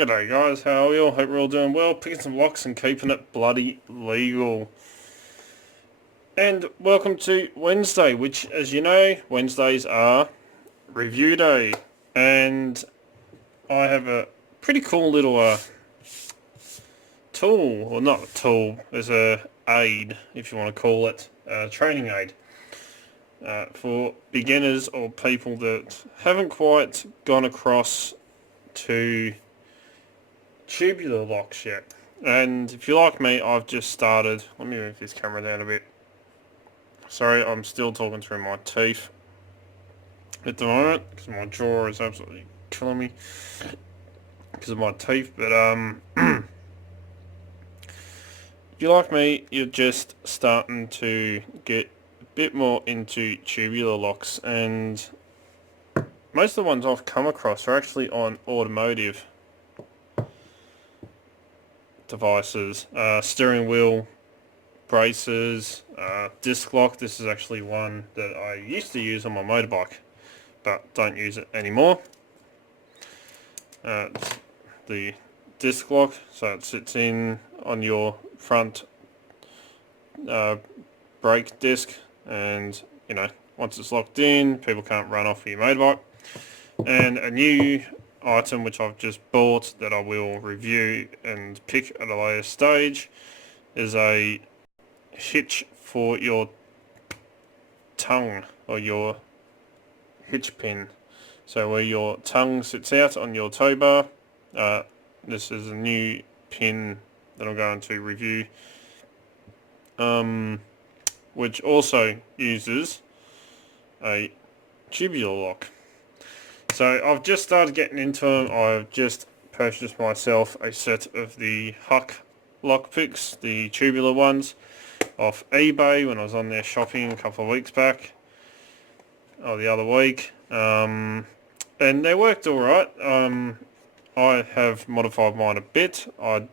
G'day guys, how are you all? Hope you're all doing well, picking some locks and keeping it bloody legal. And welcome to Wednesday, which, as you know, Wednesdays are review day. And I have a pretty cool little tool, or not a tool, there's a aid, if you want to call it, a training aid. For beginners or people that haven't quite gone across to tubular locks yet. And if you're like me, I've just started. Let me move this camera down a bit. Sorry, I'm still talking through my teeth at the moment because my jaw is absolutely killing me because of my teeth. But if you're like me, you're just starting to get a bit more into tubular locks, and most of the ones I've come across are actually on automotive devices, steering wheel braces, disc lock. This is actually one that I used to use on my motorbike but don't use it anymore. The disc lock, so it sits in on your front brake disc, and you know, once it's locked in, people can't run off your motorbike. And a new item which I've just bought that I will review and pick at a later stage is a hitch for your tongue, or your hitch pin. So where your tongue sits out on your tow bar, this is a new pin that I'm going to review, which also uses a tubular lock. So I've just started getting into them. I've just purchased myself a set of the Huck lock picks, the tubular ones, off eBay when I was on there shopping a couple of weeks back, or the other week, and they worked alright. I have modified mine a bit. I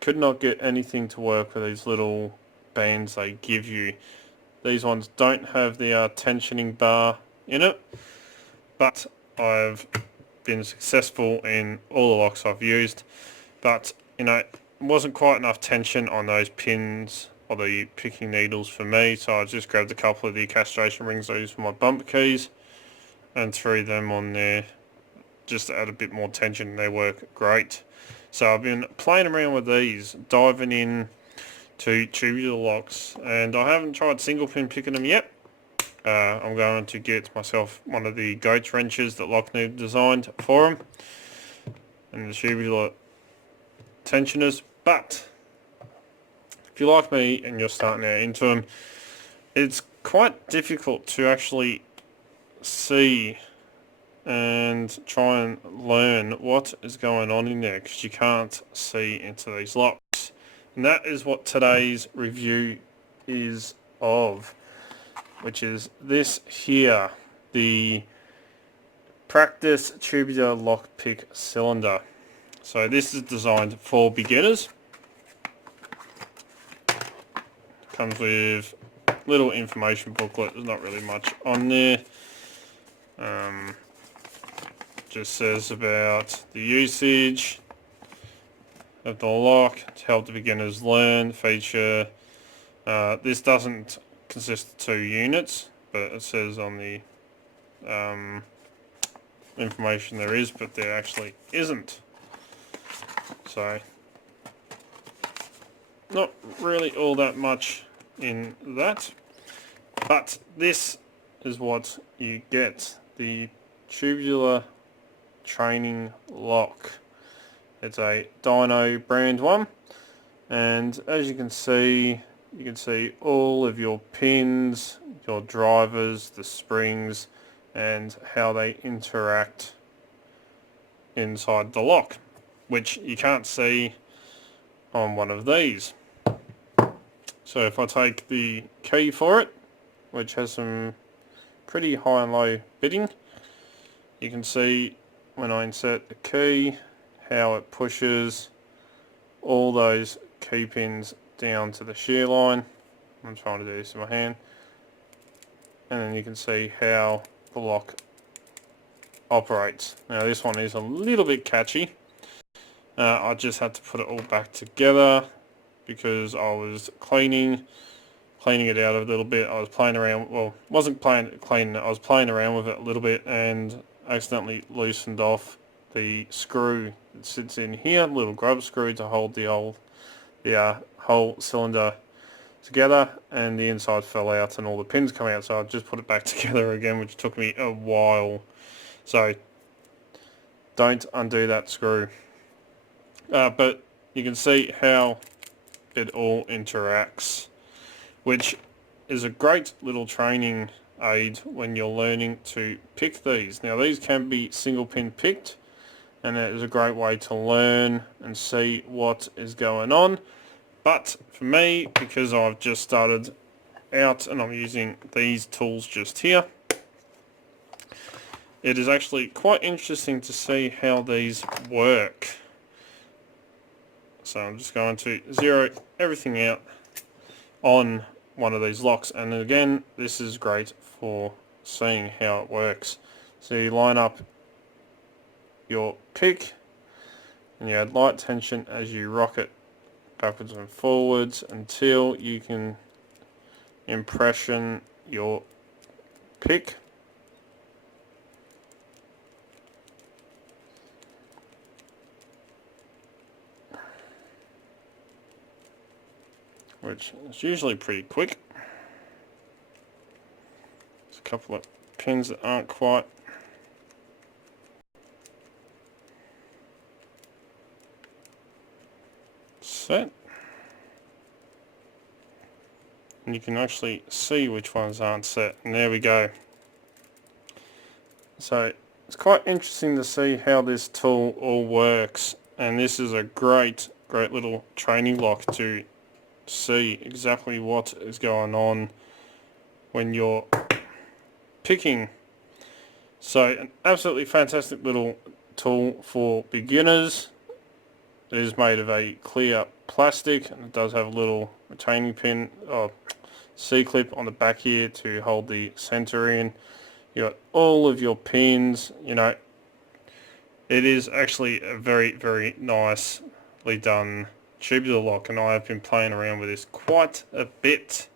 could not get anything to work with these little bands they give you. These ones don't have the tensioning bar in it, but I've been successful in all the locks I've used. But you know, it wasn't quite enough tension on those pins or the picking needles for me, so I just grabbed a couple of the castration rings I use for my bumper keys and threw them on there just to add a bit more tension, and they work great. So I've been playing around with these, diving in to tubular locks, and I haven't tried single pin picking them yet. I'm going to get myself one of the goat wrenches that Lockneed designed for them, and the tubular tensioners. But if you're like me and you're starting out into them, it's quite difficult to actually see and try and learn what is going on in there, because you can't see into these locks. And that is what today's review is of, which is this here, the Practice Tubular Lockpick Cylinder. So this is designed for beginners. Comes with a little information booklet. There's not really much on there. Just says about the usage of the lock to help the beginners learn. Feature. This doesn't consist of 2 units, but it says on the information there is, but there actually isn't. So not really all that much in that, but this is what you get: the tubular training lock. It's a Dino brand one, and as you can see all of your pins, your drivers, the springs, and how they interact inside the lock, which you can't see on one of these. So if I take the key for it, which has some pretty high and low bitting, you can see when I insert the key how it pushes all those key pins down to the shear line. I'm trying to do this in my hand, and then you can see how the lock operates. Now this one is a little bit catchy, I just had to put it all back together because I was cleaning it out a little bit. I was playing around, well, wasn't cleaning it, I was playing around with it a little bit and accidentally loosened off the screw that sits in here, little grub screw to hold the whole cylinder together, and the inside fell out and all the pins come out, so I just put it back together again, which took me a while. So don't undo that screw. But you can see how it all interacts, which is a great little training aid when you're learning to pick these. Now these can be single pin picked, and it is a great way to learn and see what is going on. But for me, because I've just started out and I'm using these tools just here, it is actually quite interesting to see how these work. So I'm just going to zero everything out on one of these locks, and again this is great for seeing how it works. So you line up your pick and you add light tension as you rock it backwards and forwards until you can impression your pick. Which is usually pretty quick. There's a couple of pins that aren't quite set. And you can actually see which ones aren't set. And there we go. So it's quite interesting to see how this tool all works. And this is a great little training lock to see exactly what is going on when you're picking. So an absolutely fantastic little tool for beginners. It is made of a clear plastic and it does have a little retaining pin or C-clip on the back here to hold the center in. You got all of your pins, you know. It is actually a very nicely done tubular lock, and I have been playing around with this quite a bit.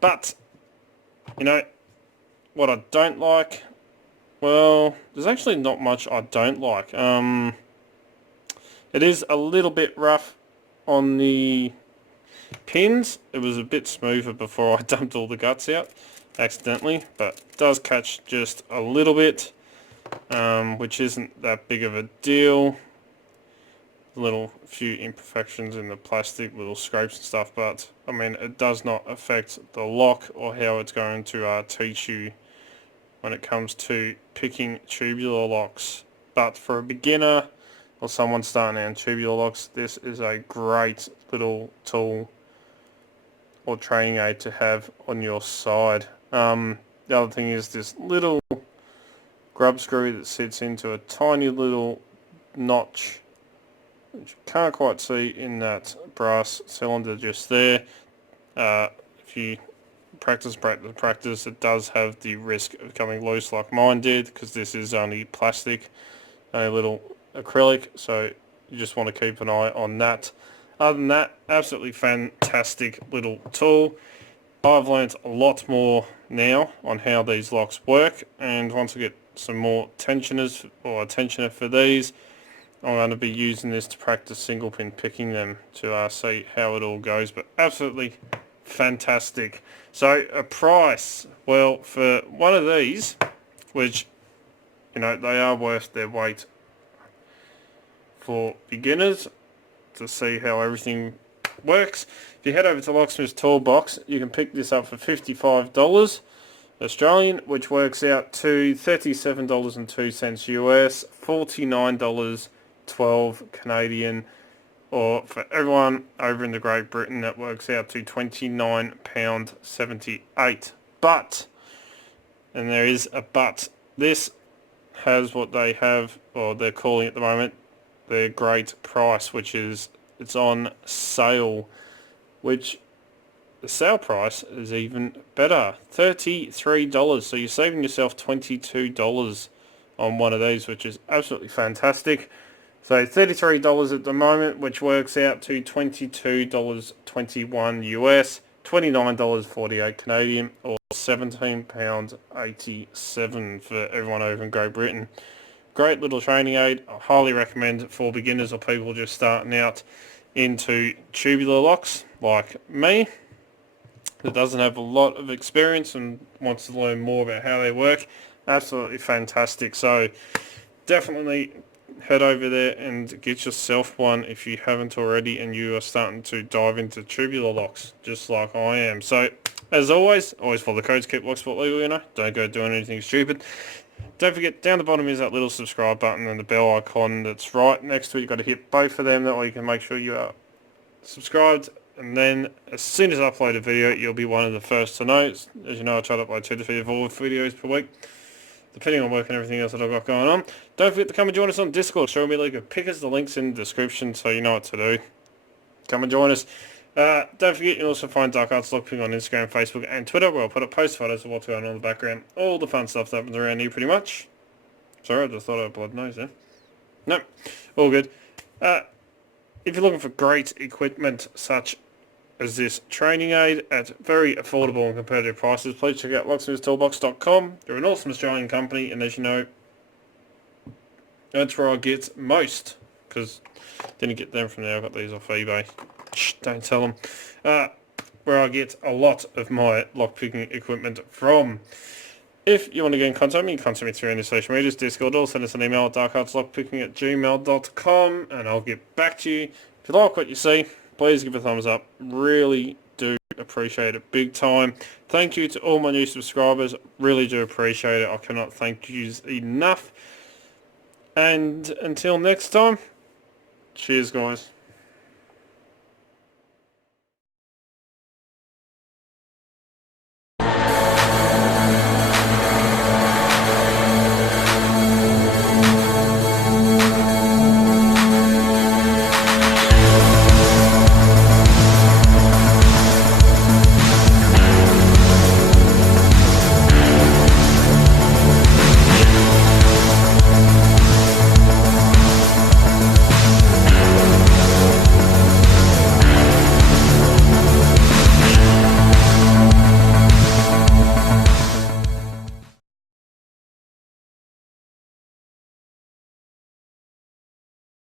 But you know what I don't like? Well, there's actually not much I don't like. It is a little bit rough on the pins. It was a bit smoother before I dumped all the guts out accidentally, but it does catch just a little bit, which isn't that big of a deal. Little few imperfections in the plastic, little scrapes and stuff, but I mean it does not affect the lock or how it's going to teach you when it comes to picking tubular locks. But for a beginner or someone starting out in tubular locks, this is a great little tool or training aid to have on your side. The other thing is this little grub screw that sits into a tiny little notch, which you can't quite see in that brass cylinder just there. If you practice, it does have the risk of coming loose like mine did, because this is only plastic, a little acrylic, so you just want to keep an eye on that. Other than that, absolutely fantastic little tool. I've learnt a lot more now on how these locks work, and once I get some more tensioners or a tensioner for these, I'm going to be using this to practice single pin picking them to see how it all goes. But absolutely fantastic. So a price, well, for one of these, which, you know, they are worth their weight for beginners to see how everything works. If you head over to Locksmith's Toolbox, you can pick this up for $55 Australian, which works out to $37.02 US, $49.12 Canadian, or for everyone over in the Great Britain, that works out to £29.78. But, and there is a but, this has what they have, or they're calling at the moment, their great price, which is, it's on sale, which the sale price is even better, $33. So you're saving yourself $22 on one of these, which is absolutely fantastic. So $33 at the moment, which works out to $22.21 US, $29.48 Canadian, or £17.87 for everyone over in Great Britain. Great little training aid. I highly recommend it for beginners or people just starting out into tubular locks like me, that doesn't have a lot of experience and wants to learn more about how they work. Absolutely fantastic. So definitely head over there and get yourself one if you haven't already and you are starting to dive into tubular locks just like I am. So as always follow the codes, keep Locksport legal, you know. Don't go doing anything stupid. Don't forget, down the bottom is that little subscribe button and the bell icon that's right next to it. You've got to hit both of them, that way you can make sure you are subscribed, and then as soon as I upload a video, you'll be one of the first to know. As you know, I try to upload 2 to 3 to 4 videos per week, depending on work and everything else that I've got going on. Don't forget to come and join us on Discord, Show Me League of Pickers. The link's in the description, so you know what to do. Come and join us. Don't forget, you'll also find Dark Arts Lockpicking on Instagram, Facebook, and Twitter, where I'll put up post photos of what's going on in the background. All the fun stuff that happens around here, pretty much. Sorry, I just thought I had blood nose there. Nope, all good. If you're looking for great equipment such as this training aid at very affordable and competitive prices, please check out locksmithstoolbox.com. They're an awesome Australian company, and as you know, that's where I get most, because didn't get them from there. I got these off eBay. Shh, don't tell them. Where I get a lot of my lockpicking equipment from. If you want to get in contact with me, you can contact me through any social medias, Discord, or send us an email at darkartslockpicking@gmail.com, and I'll get back to you. If you like what you see, please give a thumbs up. Really do appreciate it big time. Thank you to all my new subscribers. Really do appreciate it. I cannot thank you enough. And until next time, cheers guys.